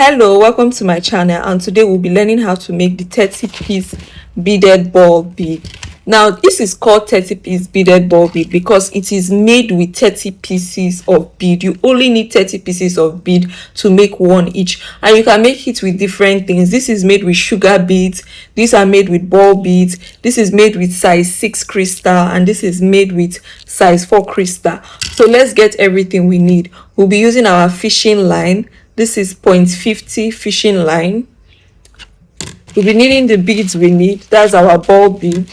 Hello, welcome to my channel, and today we'll be learning how to make the 30-piece beaded ball bead. Now this is called 30-piece beaded ball bead because it is made with 30 pieces of bead. You only need 30 pieces of bead to make one each, and you can make it with different things. This is made with sugar beads, these are made with ball beads, this is made with size 6 crystal, and this is made with size 4 crystal. So let's get everything we need. We'll be using our fishing line. This is 0.50 fishing line. We'll be needing the beads we need. That's our ball bead.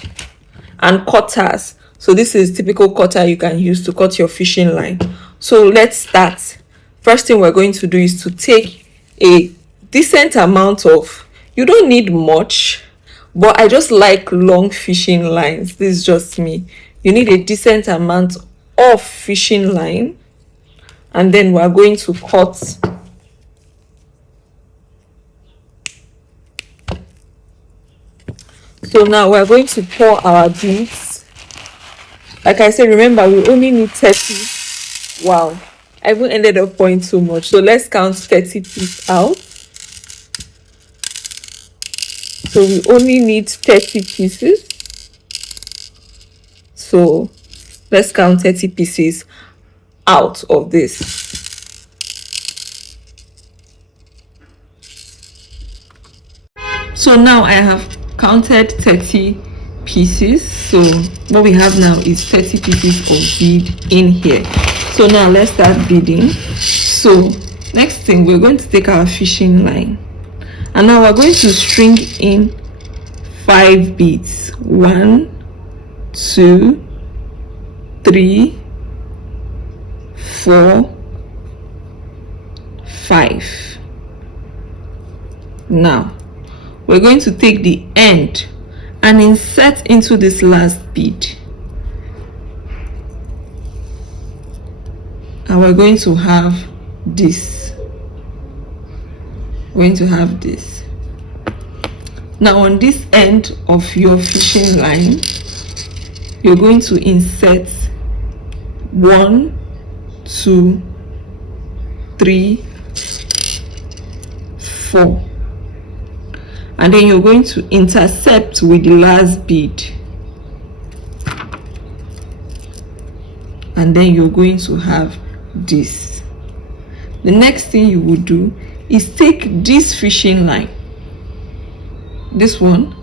And cutters. So this is typical cutter you can use to cut your fishing line. So let's start. First thing we're going to do is to take a decent amount of, you don't need much, but I just like long fishing lines. This is just me. You need a decent amount of fishing line, and then we're going to cut So now we're going to pour our beads. Like I said, remember we only need 30. Wow, I even ended up pouring too much. So let's count 30 pieces out. So we only need 30 pieces. So let's count 30 pieces out of this. So now I have counted 30 pieces. So what we have now is 30 pieces of bead in here. So now let's start beading. So next thing, we're going to take our fishing line, and now we're going to string in 5 beads. 1, 2, 3, 4, 5. Now we're going to take the end and insert into this last bead, and we're going to have this. We're going to have this. Now on this end of your fishing line, you're going to insert 1, 2, 3, 4. And then you're going to intercept with the last bead, and then you're going to have this. The next thing you will do is take this fishing line, this one,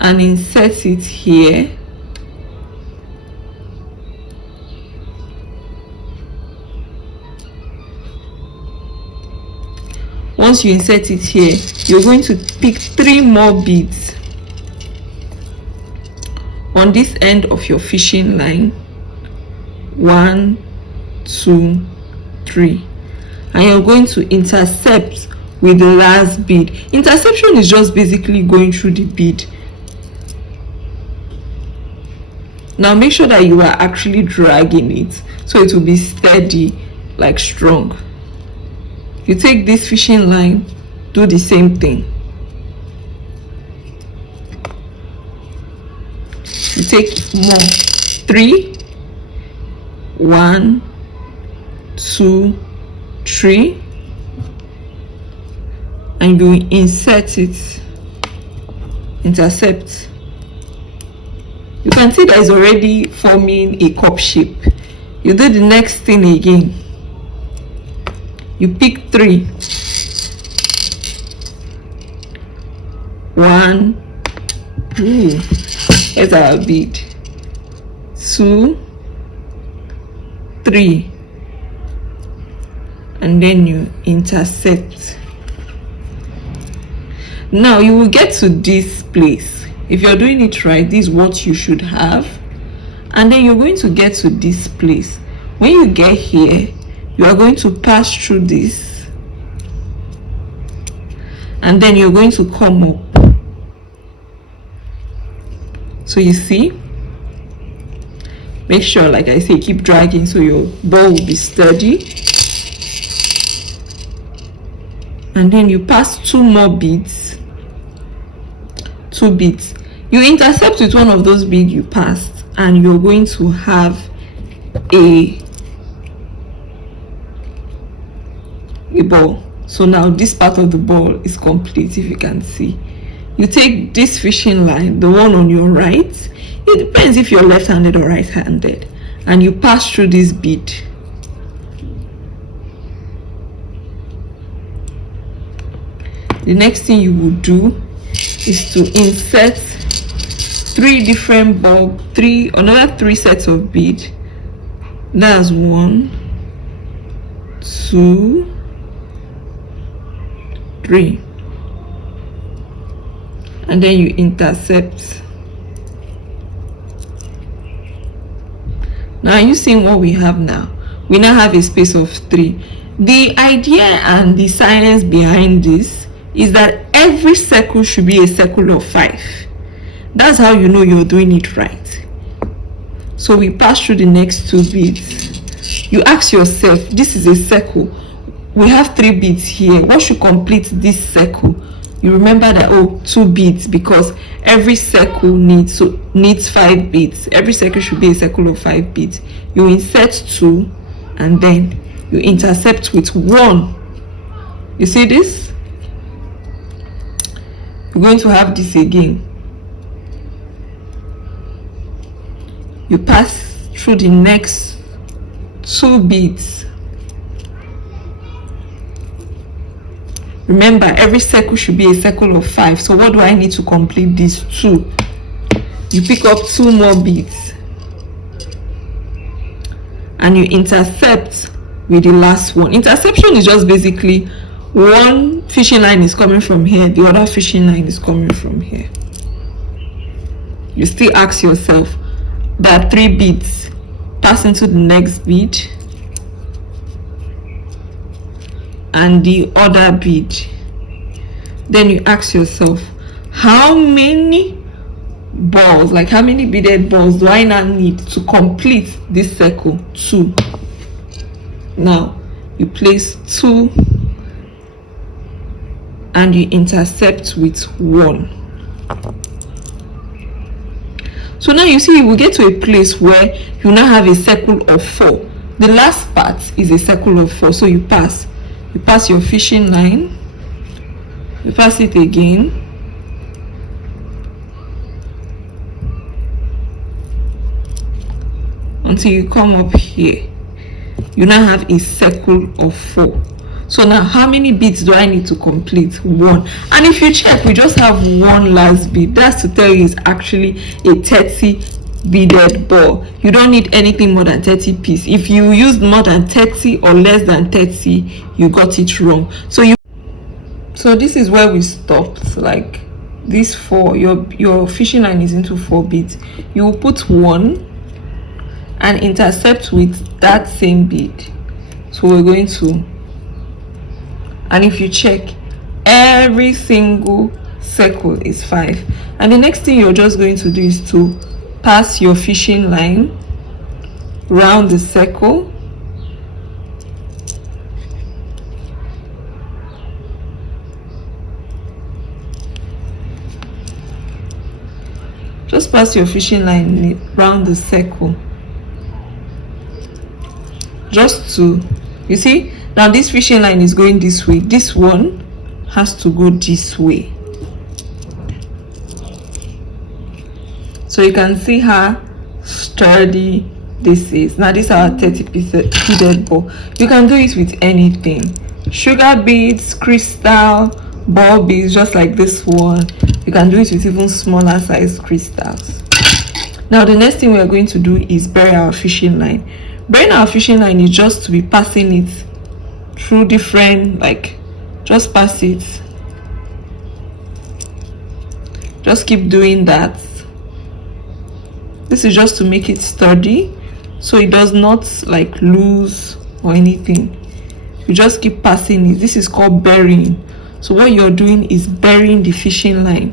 and insert it here. Once you insert it here, you're going to pick 3 more beads on this end of your fishing line. 1, 2, 3, and you're going to intercept with the last bead. Interception is just basically going through the bead. Now make sure that you are actually dragging it so it will be steady, like strong. You take this fishing line, do the same thing. You take more. 3, 1, 2, 3, and you insert it, intercept. You can see that it's already forming a cup shape. You do the next thing again. You pick 3. 1, here's our bead. 2, 3, and then you intercept. Now you will get to this place. If you're doing it right, this is what you should have. And then you're going to get to this place. When you get here, you are going to pass through this, and then you're going to come up. So you see, make sure, like I say, keep dragging so your ball will be steady. And then you pass 2 more beads. 2 beads. You intercept with one of those beads you passed, and you're going to have a ball. So now this part of the ball is complete. If you can see, you take this fishing line, the one on your right, it depends if you're left-handed or right-handed, and you pass through this bead. The next thing you will do is to insert another three sets of bead. That's 1, 2, 3, and then you intercept. Now you seeing what we have now? We now have a space of 3. The idea and the science behind this is that every circle should be a circle of 5. That's how you know you're doing it right. So we pass through the next 2 beads. You ask yourself, this is a circle, we have 3 beads here, what should complete this circle? You remember that, oh, 2 beads, because every circle needs 5 beads. Every circle should be a circle of 5 beads. You insert 2 and then you intercept with 1. You see this? You're going to have this again. You pass through the next 2 beads. Remember, every circle should be a circle of 5. So what do I need to complete this? 2. You pick up 2 more beads and you intercept with the last one. Interception is just basically one fishing line is coming from here, the other fishing line is coming from here. You still ask yourself, there are 3 beads, pass into the next bead and the other bead. Then you ask yourself, how many balls, like how many beaded balls do I now need to complete this circle? 2. Now you place 2 and you intercept with 1. So now you see, you will get to a place where you now have a circle of 4. The last part is a circle of 4. So you pass your fishing line, you pass it again, until you come up here. You now have a circle of 4. So now how many beads do I need to complete? 1. And if you check, we just have 1 last bead. That's to tell you it's actually a 30 beaded ball. You don't need anything more than 30 pieces. If you used more than 30 or less than 30, you got it wrong. So this is where we stopped. Like this 4, your fishing line is into 4 beads. You will put 1 and intercept with that same bead. So we're going to, and if you check, every single circle is 5. And the next thing you're just going to do is to pass your fishing line round the circle, just pass your fishing line round the circle, just to, you see, now this fishing line is going this way, this one has to go this way. So you can see how sturdy this is. Now this is our 30-piece beaded ball. You can do it with anything, sugar beads, crystal, ball beads, just like this one. You can do it with even smaller size crystals. Now the next thing we are going to do is bury our fishing line. Burying our fishing line is just to be passing it through different, like, just pass it, just keep doing that. This is just to make it sturdy so it does not like lose or anything. You just keep passing it. This is called burying. So what you're doing is burying the fishing line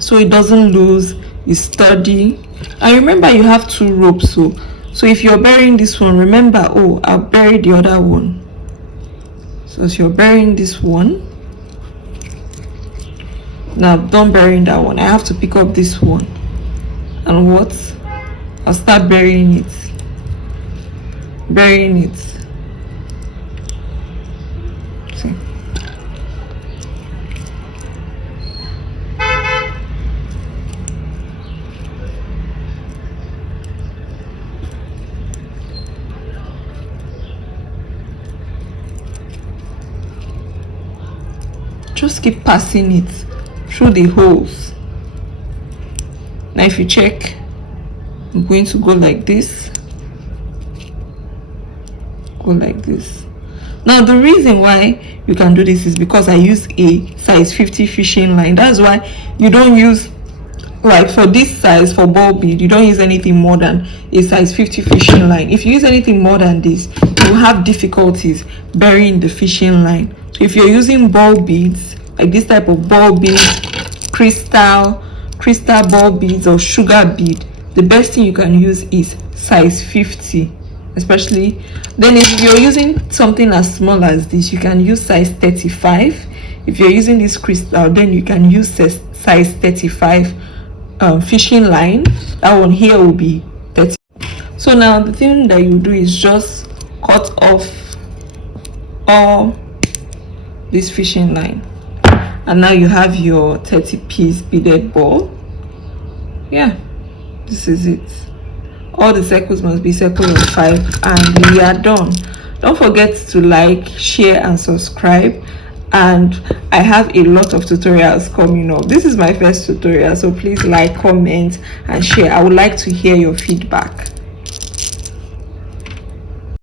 so it doesn't lose, it's sturdy. And remember, you have 2 ropes, so if you're burying this one, remember, oh, I'll bury the other one. So as you're burying this one, now don't bury that one, I have to pick up this one, and what, I'll start burying it. cutting. Just keep passing it through the holes. Now if you check, I'm going to go like this, go like this. Now the reason why you can do this is because I use a size 50 fishing line. That's why you don't use, like for this size, for ball bead, you don't use anything more than a size 50 fishing line. If you use anything more than this, you will have difficulties burying the fishing line. So if you're using ball beads, like this type of ball bead, crystal ball beads or sugar bead, the best thing you can use is size 50. Especially then if you're using something as small as this, you can use size 35. If you're using this crystal, then you can use size 35 fishing line. That one here will be 30. So now the thing that you do is just cut off all this fishing line, and now you have your 30-piece beaded ball. Yeah, this is it. All the circles must be circle of 5, and we are done. Don't forget to like, share and subscribe, and I have a lot of tutorials coming up. This is my first tutorial, so please like, comment and share. I would like to hear your feedback.